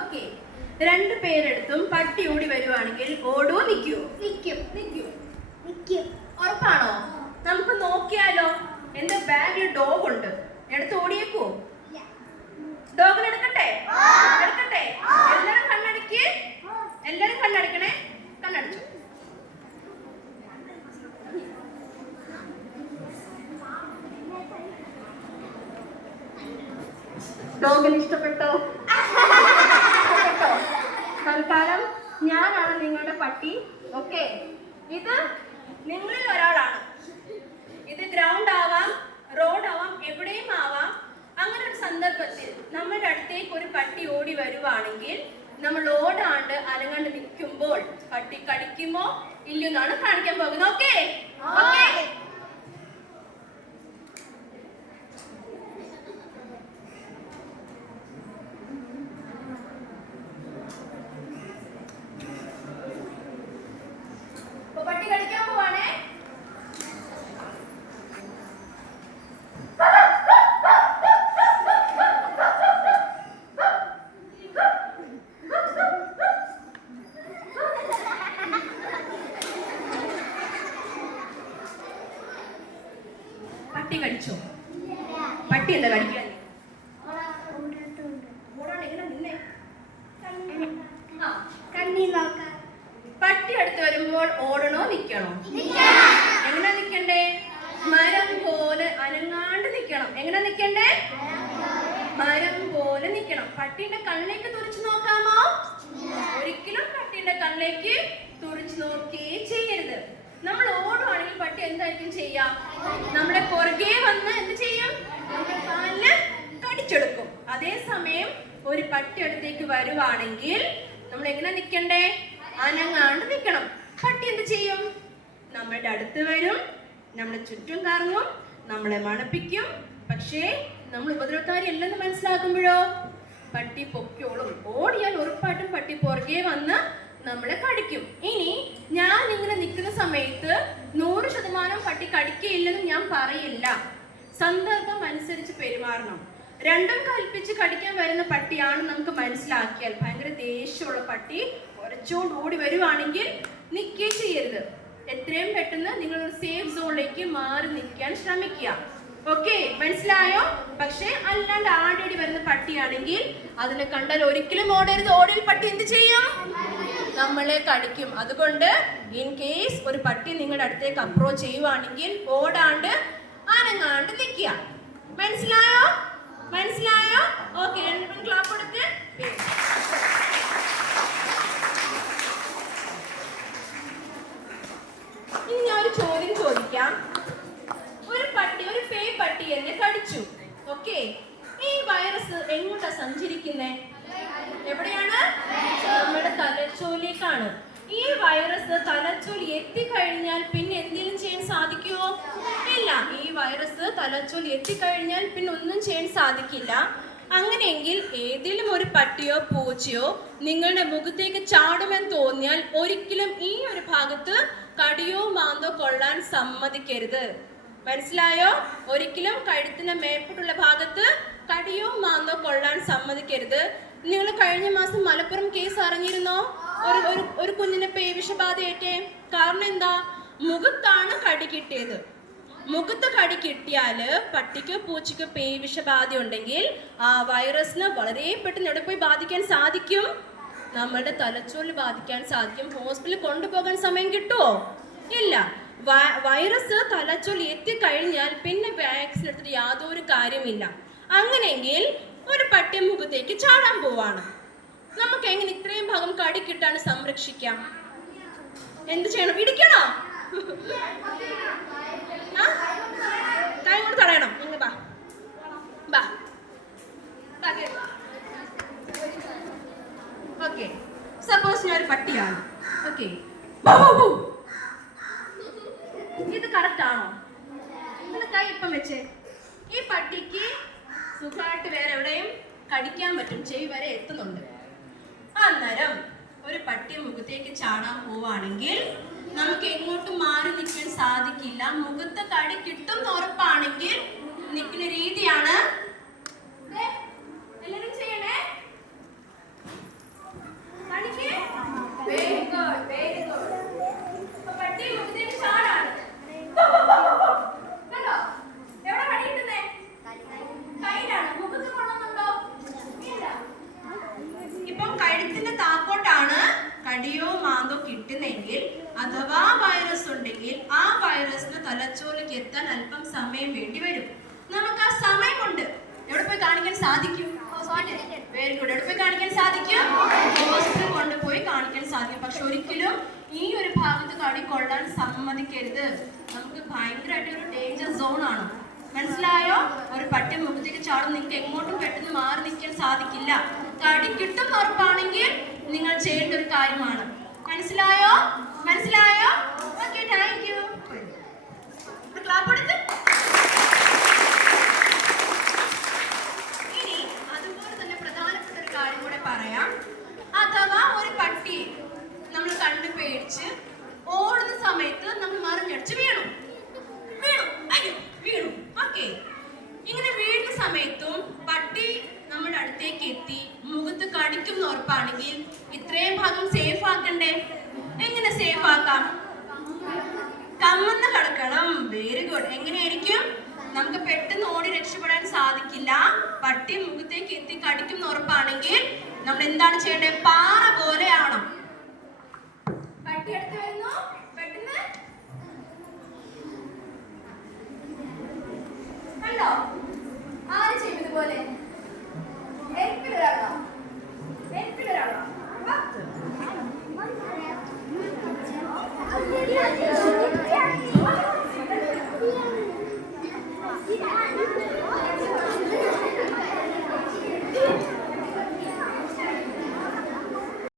Okay, രണ്ടു പേരെടുത്തും പട്ടി ഓടി വരുവാണെങ്കിൽ ഓടുവോ നിൽക്കുവോ? ഉറപ്പാണോ? നമുക്ക് നോക്കിയാലോ? എന്റെ ബാഗിൽ ഡോഗ് ഉണ്ട്, എടുത്ത് ഓടിയേക്കോ? ഡോഗിനെ എടുക്കട്ടെ? എല്ലാരും കണ്ണടിക്ക്, എല്ലാരും കണ്ണടിക്കണേ. കണ്ണടിച്ചു. ഡോഗിന് ഇഷ്ടപ്പെട്ടോ? തൽക്കാലം ഞാനാണ് നിങ്ങളുടെ പട്ടി. ഓക്കെ, ഇത് നിങ്ങളിൽ ഒരാളാണ്. ഇത് ഗ്രൗണ്ട് ആവാം, റോഡ് ആവാം, എവിടെയും ആവാം. അങ്ങനെ ഒരു സന്ദർഭത്തിൽ നമ്മുടെ അടുത്തേക്ക് ഒരു പട്ടി ഓടി വരുവാണെങ്കിൽ നമ്മൾ ഓടാണ്ട് അനങ്ങാണ്ട് നിൽക്കുമ്പോൾ പട്ടി കടിക്കുമോ ഇല്ലെന്നാണ് കാണിക്കാൻ പോകുന്നത്. ഓക്കെ, പട്ടി കടിക്കാൻ പോവാണേ. പട്ടി കടിച്ചോ? പട്ടി എന്താ കടിക്കാൻ? പട്ടി അടുത്ത് വരുമ്പോൾ ഓടണോ നിൽക്കണോ? എങ്ങനെ നിൽക്കണ്ടേ? മരം പോലെ അനങ്ങാണ്ട് നിൽക്കണം. എങ്ങനെ നിൽക്കണ്ടേ? മരം പോലെ നിൽക്കണം. പട്ടിയുടെ കണ്ണിലേക്ക് തുറിച്ചു നോക്കാമോ? ഒരിക്കലും പട്ടിയുടെ കണ്ണിലേക്ക് തുറിച്ചു നോക്കുകയേ ചെയ്യരുത്. നമ്മൾ ഓടുവാണെങ്കിൽ പട്ടി എന്തായിരിക്കും ചെയ്യാം? നമ്മളെ പുറകെ വന്ന് എന്ത് ചെയ്യും? നമ്മുടെ കാലിന് കടിച്ചെടുക്കും. അതേസമയം ഒരു പട്ടി അടുത്തേക്ക് വരുവാണെങ്കിൽ നമ്മൾ എങ്ങനെ നിൽക്കണ്ടേ? അനങ്ങാണ്ട് നിൽക്കണം. പട്ടി എന്ത് ചെയ്യും? നമ്മളുടെ അടുത്ത് വരും, നമ്മളെ ചുറ്റും കറങ്ങും, നമ്മളെ മണപ്പിക്കും. പക്ഷേ നമ്മൾ ഉപദ്രവക്കാരി അല്ലെന്ന് മനസ്സിലാക്കുമ്പോഴോ പട്ടി പൊക്കോളും. ഓടിയാൽ ഉറപ്പായിട്ടും പട്ടി പുറകെ വന്ന് നമ്മളെ കടിക്കും. ഇനി ഞാൻ ഇങ്ങനെ നിൽക്കുന്ന സമയത്ത് 100% പട്ടി കടിക്കയില്ലെന്ന് ഞാൻ പറയില്ല. സന്ദർഭം അനുസരിച്ച് പെരുമാറണം. രണ്ടും കൽപ്പിച്ച് കടിക്കാൻ വരുന്ന പട്ടിയാണ് നമുക്ക് മനസ്സിലാക്കിയാൽ, ഭയങ്കര ദേഷ്യമുള്ള പട്ടി കുറച്ചുകൊണ്ട് ഓടി വരുവാണെങ്കിൽ നിൽക്കുകയേ ചെയ്യരുത്. എത്രയും പെട്ടെന്ന് നിങ്ങളൊരു സേഫ് സോണിലേക്ക് മാറി നിൽക്കാൻ ശ്രമിക്കുക. ഓക്കെ, മനസ്സിലായോ? പക്ഷെ അല്ലാണ്ട് ആടി വരുന്ന പട്ടിയാണെങ്കിൽ അതിനെ കണ്ടാൽ ഒരിക്കലും ഓടരുത്. ഓടിയാൽ പട്ടി എന്ത് ചെയ്യും? നമ്മളെ കടിക്കും. അതുകൊണ്ട് ഇൻ കേസ് ഒരു പട്ടി നിങ്ങളുടെ അടുത്തേക്ക് അപ്രോച്ച് ചെയ്യുവാണെങ്കിൽ ഓടാണ്ട് അനങ്ങാണ്ട് നിൽക്കുക. മനസ്സിലായോ? ഓക്കെ, ക്ലാപ്പ് കൊടുത്ത്. ഇനി ഞാൻ ഒരു ചോദ്യം ചോദിക്കാം. ഒരു പേ പട്ടി എന്നെ കടിച്ചു. ഓക്കെ, ഈ വൈറസ് എങ്ങോട്ടാ സഞ്ചരിക്കുന്നേ? എവിടെയാണ്? നമ്മുടെ തലച്ചോറിലേക്കാണ്. ഈ വൈറസ് തലച്ചോറി എത്തിക്കഴിഞ്ഞാൽ പിന്നെ എന്തെങ്കിലും ചെയ്യാൻ സാധിക്കുമോ? ഇല്ല. ഈ വൈറസ് തലച്ചോറി എത്തിക്കഴിഞ്ഞാൽ പിന്നെ ഒന്നും ചെയ്യാൻ സാധിക്കില്ല. അങ്ങനെയെങ്കിൽ ഏതെങ്കിലും ഒരു പട്ടിയോ പൂച്ചയോ നിങ്ങളുടെ മുഖത്തേക്ക് ചാടുമെന്ന് തോന്നിയാൽ ഒരിക്കലും ഈ ഒരു ഭാഗത്ത് കടിയോ മാന്തോ കൊള്ളാൻ സമ്മതിക്കരുത്. മനസ്സിലായോ? ഒരിക്കലും കഴുത്തിന് മേപ്പോട്ടുള്ള ഭാഗത്ത് കടിയോ മാന്തോ കൊള്ളാൻ സമ്മതിക്കരുത്. നിങ്ങൾ കഴിഞ്ഞ മാസം മലപ്പുറം കേസ് അറിഞ്ഞിരുന്നോ? ഒരു കുഞ്ഞിനെ പേവിഷബാധയേറ്റേ. കാരണം എന്താ? മുഖത്താണ് കടി കിട്ടിയത്. മുഖത്ത് കടി കിട്ടിയാല് പട്ടിക്കോ പൂച്ചയ്ക്കോ പേവിഷബാധ ഉണ്ടെങ്കിൽ ആ വൈറസിന് വളരെ പെട്ടെന്ന് എവിടെ പോയി ബാധിക്കാൻ സാധിക്കും? നമ്മുടെ തലച്ചോറിൽ ബാധിക്കാൻ സാധിക്കും. ഹോസ്പിറ്റലിൽ കൊണ്ടുപോകാൻ സമയം കിട്ടുമോ? ഇല്ല. വൈറസ് തലച്ചോറിൽ എത്തിക്കഴിഞ്ഞാൽ പിന്നെ വാക്സിൻ എടുത്തിട്ട് യാതൊരു കാര്യമില്ല. അങ്ങനെയെങ്കിൽ ഒരു പട്ടി മുഖത്തേക്ക് ചാടാൻ പോവാണ്. നമുക്ക് എങ്ങനെ ഇത്രയും ഭാഗം കടി കിട്ടാൻ സംരക്ഷിക്കാം? എന്ത് ചെയ്യണം? ഇടിക്കണോ? കൈ കൊണ്ട് തടയണം. ഇങ്ങ് ബാ. ഓക്കെ, സപ്പോസ് ഞാൻ ഒരു പട്ടിയാണ്. ഓക്കെ, ഇത് കറക്റ്റ് ആണോ? നിങ്ങൾ കൈ ഇപ്പം വെച്ചേ. ഈ പട്ടിക്ക് സുഖമായിട്ട് വേറെ എവിടെയും കടിക്കാൻ പറ്റും, ചെവി വരെ എത്തുന്നുണ്ട്. അന്നേരം ഒരു പട്ടി മുഖത്തേക്ക് ചാടാൻ പോവാണെങ്കിൽ നമുക്ക് എങ്ങോട്ടും മാറി നിൽക്കാൻ സാധിക്കില്ല. മുഖത്ത് കടി കിട്ടും ഉറപ്പാണെങ്കിൽ നിൽക്കുന്ന രീതിയാണ് എല്ലാവരും ചെയ്യണേ. അഥവാ വൈറസ് ഉണ്ടെങ്കിൽ ആ വൈറസിന് തലച്ചോറിലേക്ക് എത്താൻ അല്പം സമയം വേണ്ടി വരും. നമുക്ക് ആ സമയം കൊണ്ട് എവിടെ പോയി കാണിക്കാൻ സാധിക്കും? Very good. എവിടെ പോയി കാണിക്കാൻ സാധിക്കും? ഹോസ്പിറ്റലിൽ കൊണ്ടുപോയി കാണിക്കാൻ സാധിക്കും. പക്ഷെ ഒരിക്കലും ഈ ഒരു ഭാഗത്ത് കടി കൊള്ളാൻ സമ്മതിക്കരുത്. നമുക്ക് ഭയങ്കരമായിട്ട് ഒരു ഡേഞ്ചർ സോൺ ആണ്. മനസ്സിലായോ? ഒരു പട്ടി മുഖത്തേക്ക് ചാടും, നിങ്ങൾക്ക് എങ്ങോട്ടും പെട്ടെന്ന് മാറി നിൽക്കാൻ സാധിക്കില്ല. കടി കിട്ടും ഉറപ്പാണെങ്കിൽ നിങ്ങൾ ചെയ്യേണ്ട ഒരു കാര്യമാണ്. മനസ്സിലായോ? മനസ്സിലായോ? Okay, thank you. ക്ലാപ്പ് എടുത്ത്. ഇനി അതുപോലെ തന്നെ പ്രധാനപ്പെട്ട ഒരു കാര്യം കൂടെ പറയാം. അഥവാ ഒരു പട്ടി നമ്മൾ കണ്ടു പേടിച്ച് ഓടുന്ന സമയത്ത് നമ്മൾ മറിഞ്ഞടിച്ച് വീണു. ഓക്കെ, ഇങ്ങനെ വീഴുന്ന സമയത്തും പട്ടി നമ്മുടെ അടുത്തേക്ക് എത്തി മുഖത്ത് കടിക്കുന്ന ഉറപ്പാണെങ്കിൽ ഇത്രയും ഭാഗം സേഫ് ആക്കണ്ടേ? എങ്ങനെ സേഫ് ആക്കാം? കമ്മന്ന് കിടക്കണം. Very good. എങ്ങനെയായിരിക്കും? നമുക്ക് പെട്ടെന്ന് ഓടി രക്ഷപ്പെടാൻ സാധിക്കില്ല. പട്ടി മുഖത്തേക്ക് എത്തി കടിക്കുന്ന ഉറപ്പാണെങ്കിൽ നമ്മൾ എന്താണ് ചെയ്യേണ്ടത്? പാറ പോലെ ആവണം. പട്ടി അടുത്ത് വരുന്നു, പെട്ടെന്ന് കണ്ടോ? ആര് ചെയ്യും ഇതുപോലെ?